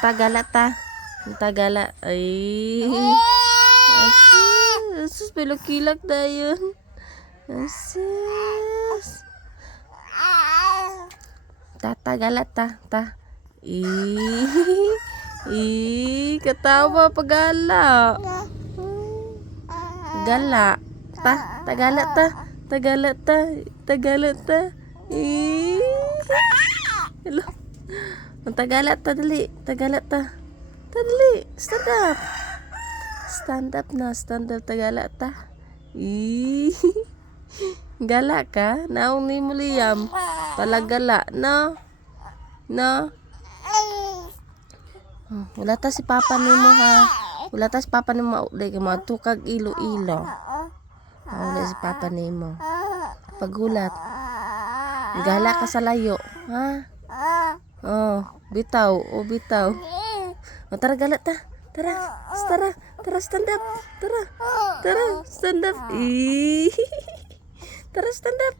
Tagala ta. Tagala. Ay. Asus, pilak-kilak na yun. Asus. Tagala ta. Katawa pagala. Gala. Tagala ta. Tagala ta. Hello. Tagala ta dali. Tagala ta. Dali. Stand up. Stand up na. Stand up. Tagala ta. Gala ka? Naong ni mo Liam. Palagala. No. Wala ta si papa ni mo ha. Wala ta si papa ni mo. Matukag ilo-ilo. Wala si papa ni mo. Pagulat. Gala ka sa layo. Ha? Bitaw. Bitaw. Tara, gala ta. Tara, stand up. Tara, stand up. Tara, stand up.